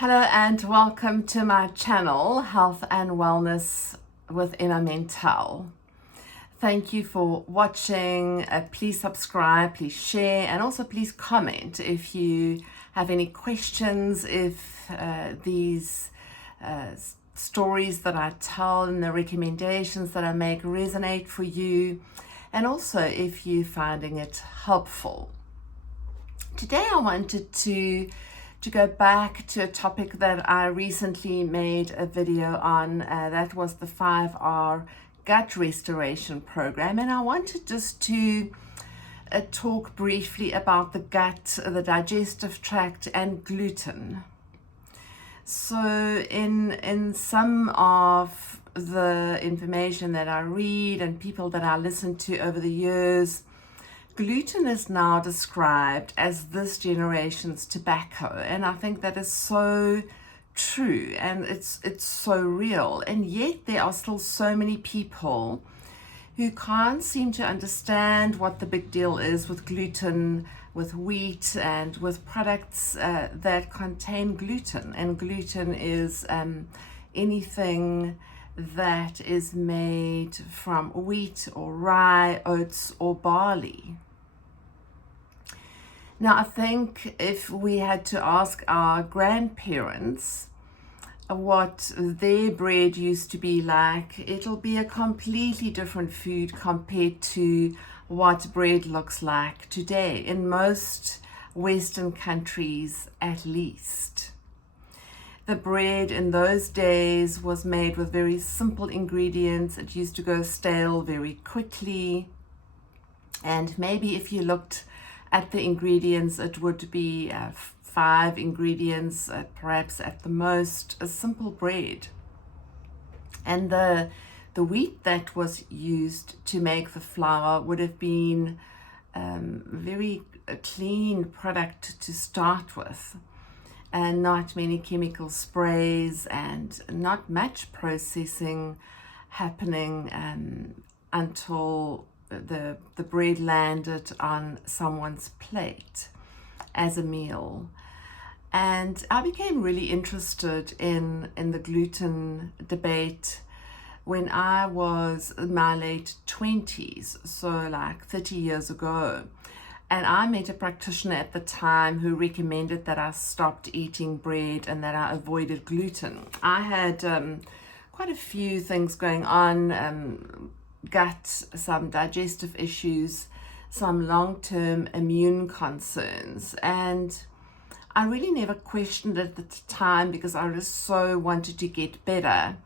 Hello and welcome to my channel, Health and Wellness with Emma Mentel. Thank you for watching. Please subscribe, please share, and also please comment if you have any questions, if these stories that I tell and the recommendations that I make resonate for you, and also if you're finding it helpful. Today I wanted to go back to a topic that I recently made a video on. That was the 5R gut restoration program, and I wanted just to talk briefly about the gut, the digestive tract, and gluten. So in some of the information that I read and people that I listen to over the years, gluten is now described as this generation's tobacco, and I think that is so true, and it's so real. And yet there are still so many people who can't seem to understand what the big deal is with gluten, with wheat, and with products that contain gluten. And gluten is anything that is made from wheat or rye, oats, or barley. Now, I think if we had to ask our grandparents what their bread used to be like, it'll be a completely different food compared to what bread looks like today, in most Western countries at least. The bread in those days was made with very simple ingredients. It used to go stale very quickly, and maybe if you looked at the ingredients, it would be 5 ingredients, perhaps at the most, a simple bread. And the wheat that was used to make the flour would have been very clean product to start with, and not many chemical sprays and not much processing happening until the bread landed on someone's plate as a meal. And I became really interested in the gluten debate when I was in my late 20s, so like 30 years ago. And I met a practitioner at the time who recommended that I stopped eating bread and that I avoided gluten. I had quite a few things going on, gut, some digestive issues, some long-term immune concerns, and I really never questioned it at the time because I just so wanted to get better.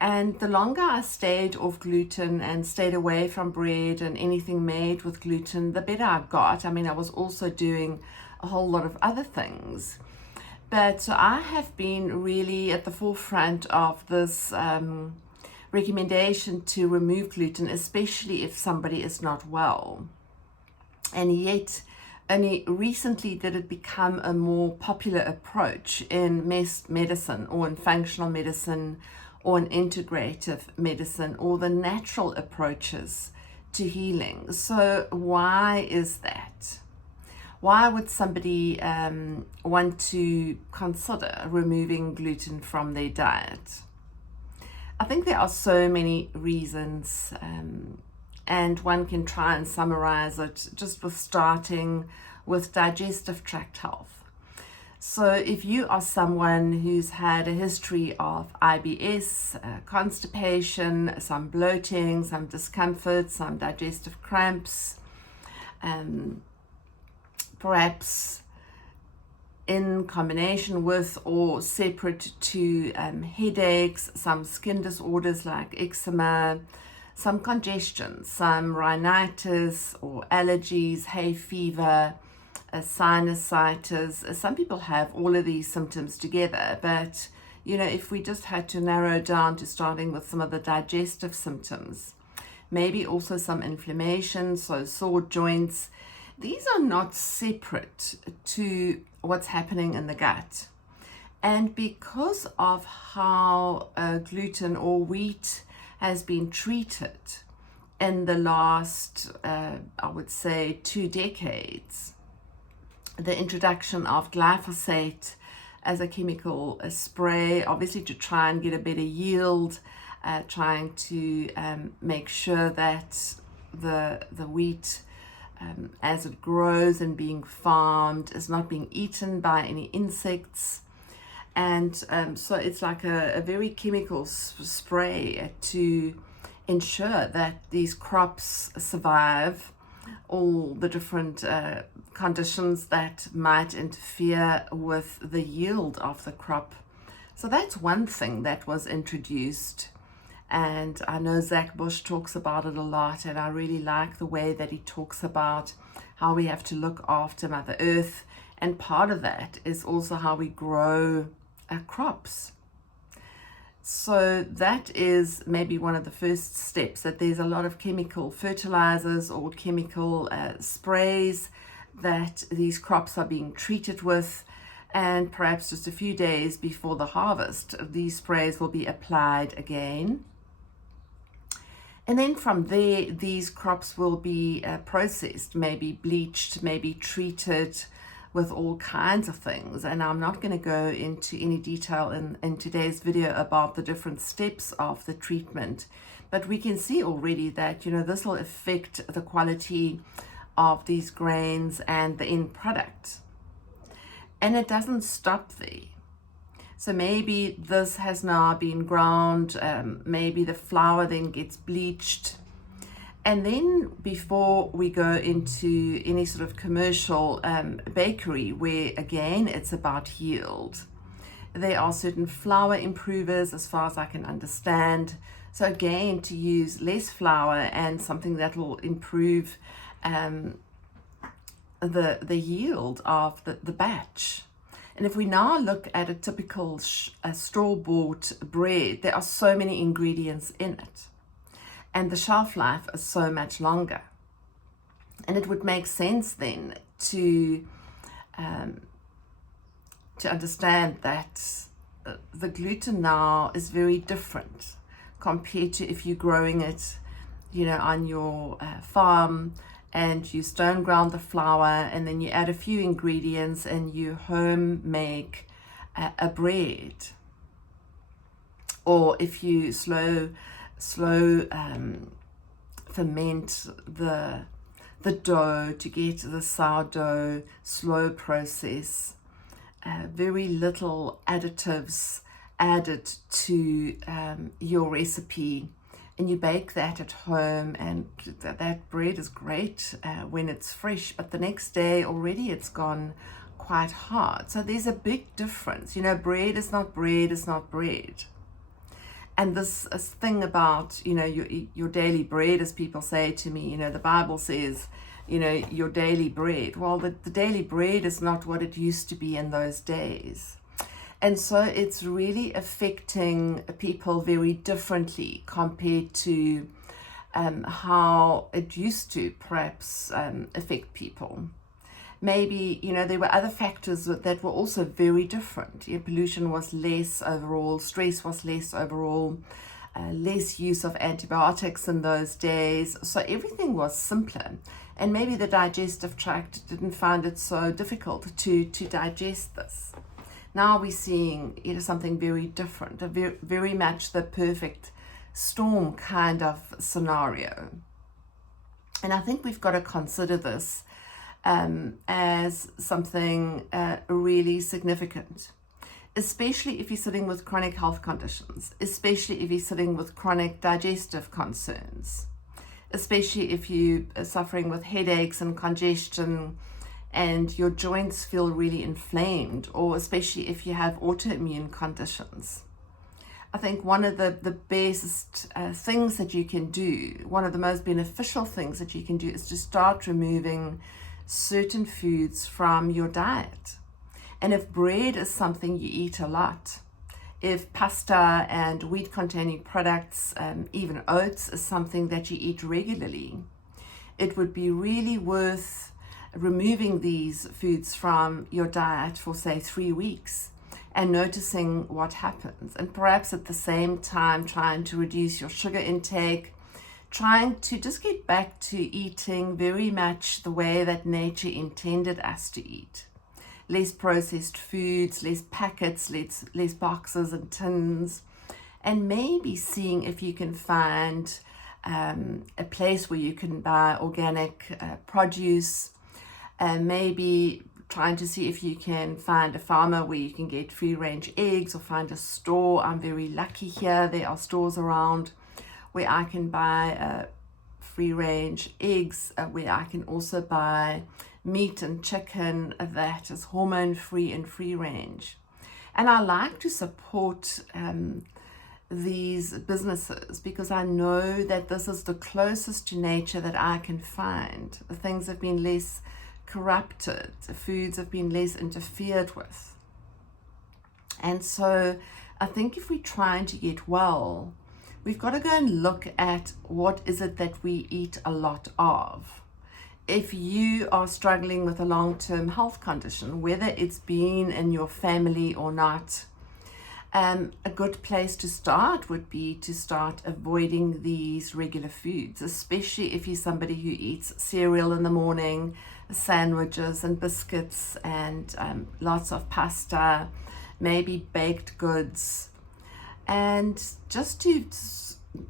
And the longer I stayed off gluten and stayed away from bread and anything made with gluten, the better I got. I mean, I was also doing a whole lot of other things. But so I have been really at the forefront of this recommendation to remove gluten, especially if somebody is not well. And yet, only recently did it become a more popular approach in medicine, or in functional medicine, or in integrative medicine, or the natural approaches to healing. So why is that? Why would somebody want to consider removing gluten from their diet? I think there are so many reasons, and one can try and summarize it just with starting with digestive tract health. So if you are someone who's had a history of IBS, constipation, some bloating, some discomfort, some digestive cramps, perhaps in combination with or separate to headaches, some skin disorders like eczema, some congestion, some rhinitis or allergies, hay fever, sinusitis. Some people have all of these symptoms together, but if we just had to narrow down to starting with some of the digestive symptoms, maybe also some inflammation, so sore joints, these are not separate to what's happening in the gut. And because of how gluten or wheat has been treated in the last, I would say, 2 decades, the introduction of glyphosate as a chemical spray, obviously to try and get a better yield, trying to make sure that the wheat as it grows and being farmed is not being eaten by any insects. And so it's like a very chemical spray to ensure that these crops survive all the different conditions that might interfere with the yield of the crop. So that's one thing that was introduced. And I know Zach Bush talks about it a lot, and I really like the way that he talks about how we have to look after Mother Earth, and part of that is also how we grow our crops. So that is maybe one of the first steps, that there's a lot of chemical fertilizers or chemical sprays that these crops are being treated with, and perhaps just a few days before the harvest, these sprays will be applied again. And then from there, these crops will be processed, maybe bleached, maybe treated with all kinds of things. And I'm not going to go into any detail in today's video about the different steps of the treatment. But we can see already that, this will affect the quality of these grains and the end product. And it doesn't stop there. So maybe this has now been ground, maybe the flour then gets bleached. And then before we go into any sort of commercial bakery, where again it's about yield, there are certain flour improvers as far as I can understand. So again, to use less flour and something that will improve the yield of the batch. And if we now look at a typical store-bought bread, there are so many ingredients in it, and the shelf life is so much longer. And it would make sense then to understand that the gluten now is very different compared to if you're growing it, on your farm, and you stone ground the flour, and then you add a few ingredients and you home make a bread. Or if you slow ferment the dough to get the sourdough, slow process, very little additives added to your recipe, and you bake that at home, and that bread is great when it's fresh, but the next day already it's gone quite hard. So there's a big difference. Bread is not bread, is not bread. And this thing about, your daily bread, as people say to me, the Bible says, your daily bread. Well, the daily bread is not what it used to be in those days. And so it's really affecting people very differently compared to how it used to perhaps affect people. Maybe, there were other factors that were also very different. Pollution was less overall, stress was less overall, less use of antibiotics in those days. So everything was simpler. And maybe the digestive tract didn't find it so difficult to digest this. Now we're seeing something very different, very much the perfect storm kind of scenario. And I think we've got to consider this as something really significant, especially if you're sitting with chronic health conditions, especially if you're sitting with chronic digestive concerns, especially if you are suffering with headaches and congestion and your joints feel really inflamed, or especially if you have autoimmune conditions. I think one of the best things that you can do, one of the most beneficial things that you can do, is to start removing certain foods from your diet. And if bread is something you eat a lot, if pasta and wheat-containing products, even oats, is something that you eat regularly, it would be really worth removing these foods from your diet for, say, 3 weeks and noticing what happens. And perhaps at the same time trying to reduce your sugar intake, trying to just get back to eating very much the way that nature intended us to eat. less processed foods, less packets, less boxes and tins, and maybe seeing if you can find a place where you can buy organic produce, maybe trying to see if you can find a farmer where you can get free-range eggs, or find a store. I'm very lucky here. There are stores around where I can buy free-range eggs, where I can also buy meat and chicken that is hormone-free and free-range. And I like to support these businesses because I know that this is the closest to nature that I can find. The things have been less corrupted, the foods have been less interfered with. And so I think if we're trying to get well, we've got to go and look at what is it that we eat a lot of. If you are struggling with a long-term health condition, whether it's been in your family or not, a good place to start would be to start avoiding these regular foods, especially if you're somebody who eats cereal in the morning, sandwiches and biscuits, and lots of pasta, maybe baked goods, and just to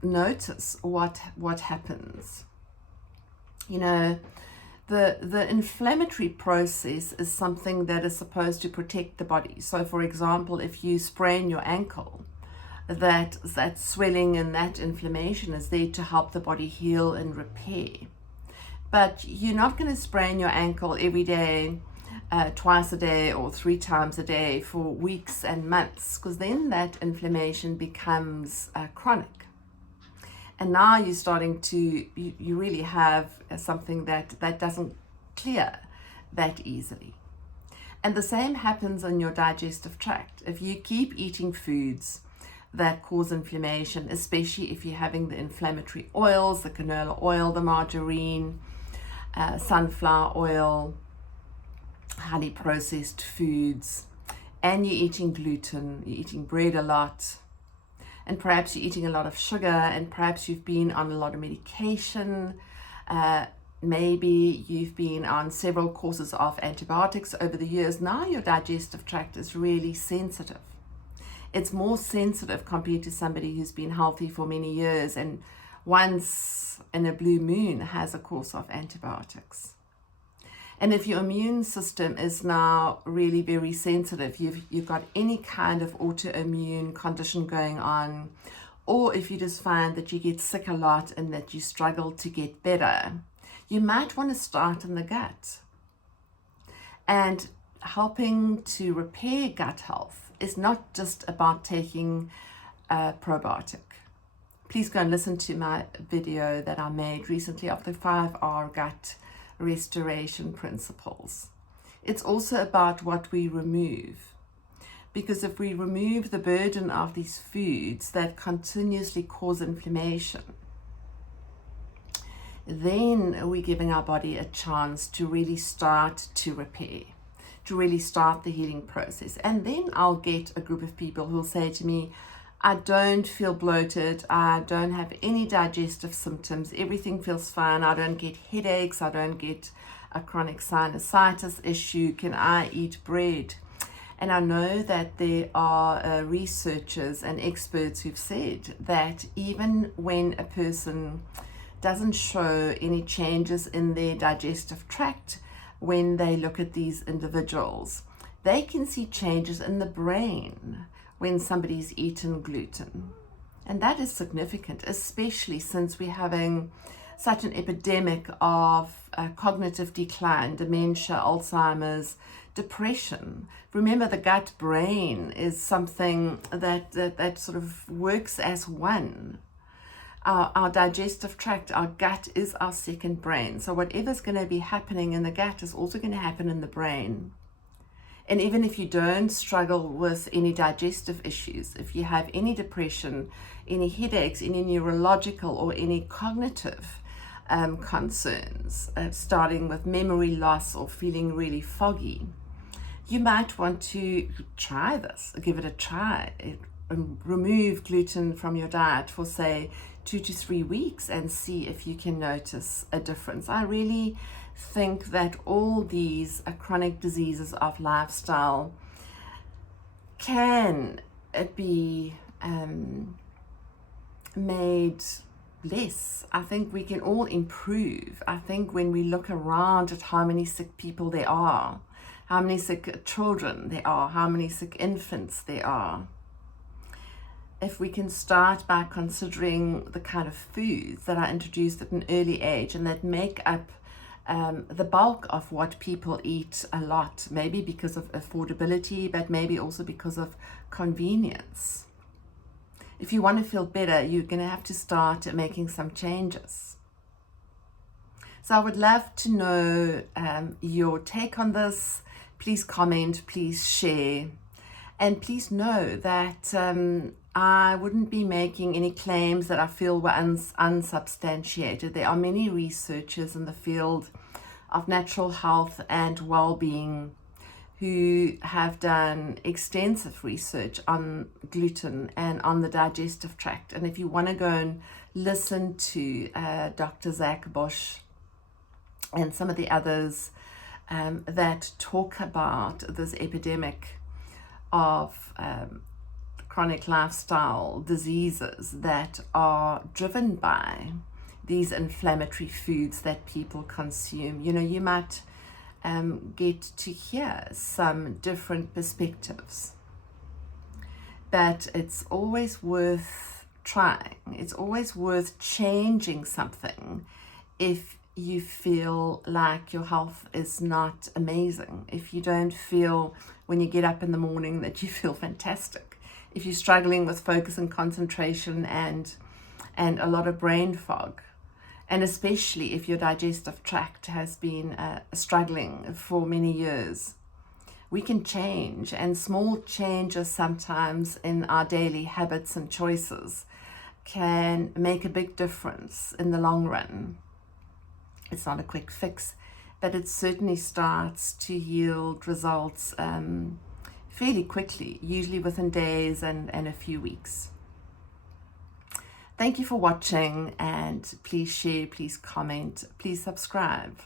notice what happens. You know, the inflammatory process is something that is supposed to protect the body. So for example, if you sprain your ankle, that swelling and that inflammation is there to help the body heal and repair. But you're not going to sprain your ankle every day, twice a day or 3 times a day for weeks and months, because then that inflammation becomes chronic. And now you're starting to, you really have something that doesn't clear that easily. And the same happens in your digestive tract. If you keep eating foods that cause inflammation, especially if you're having the inflammatory oils, the canola oil, the margarine, sunflower oil, highly processed foods, and you're eating gluten, you're eating bread a lot, and perhaps you're eating a lot of sugar, and perhaps you've been on a lot of medication, maybe you've been on several courses of antibiotics over the years. Now your digestive tract is really sensitive. It's more sensitive compared to somebody who's been healthy for many years and once in a blue moon has a course of antibiotics. And if your immune system is now really very sensitive, you've got any kind of autoimmune condition going on, or if you just find that you get sick a lot and that you struggle to get better, you might want to start in the gut. And helping to repair gut health is not just about taking a probiotic. Please go and listen to my video that I made recently of the 5R gut restoration principles. It's also about what we remove, because if we remove the burden of these foods that continuously cause inflammation, then we're giving our body a chance to really start to repair, to really start the healing process. And then I'll get a group of people who'll say to me, I don't feel bloated, I don't have any digestive symptoms, everything feels fine, I don't get headaches, I don't get a chronic sinusitis issue, can I eat bread? And I know that there are researchers and experts who've said that even when a person doesn't show any changes in their digestive tract, when they look at these individuals, they can see changes in the brain when somebody's eaten gluten. And that is significant, especially since we're having such an epidemic of cognitive decline, dementia, Alzheimer's, depression. Remember, the gut brain is something that sort of works as one. Our digestive tract, our gut is our second brain. So whatever's going to be happening in the gut is also going to happen in the brain. And even if you don't struggle with any digestive issues, if you have any depression, any headaches, any neurological or any cognitive concerns, starting with memory loss or feeling really foggy, you might want to try this, give it a try. Remove gluten from your diet for, say, 2 to 3 weeks and see if you can notice a difference. I really think that all these chronic diseases of lifestyle can be made less. I think we can all improve. I think when we look around at how many sick people there are, how many sick children there are, how many sick infants there are, if we can start by considering the kind of foods that are introduced at an early age and that make up the bulk of what people eat a lot, maybe because of affordability, but maybe also because of convenience. If you want to feel better, you're going to have to start making some changes. So I would love to know your take on this. Please comment, please share, and please know that I wouldn't be making any claims that I feel were unsubstantiated. There are many researchers in the field of natural health and well-being who have done extensive research on gluten and on the digestive tract. And if you want to go and listen to Dr. Zach Bush and some of the others that talk about this epidemic of chronic lifestyle diseases that are driven by these inflammatory foods that people consume, you might get to hear some different perspectives. But it's always worth trying. It's always worth changing something if you feel like your health is not amazing, if you don't feel when you get up in the morning that you feel fantastic, if you're struggling with focus and concentration and a lot of brain fog, and especially if your digestive tract has been struggling for many years. We can change, and small changes sometimes in our daily habits and choices can make a big difference in the long run. It's not a quick fix, but it certainly starts to yield results fairly quickly, usually within days and a few weeks. Thank you for watching, and please share, please comment, please subscribe.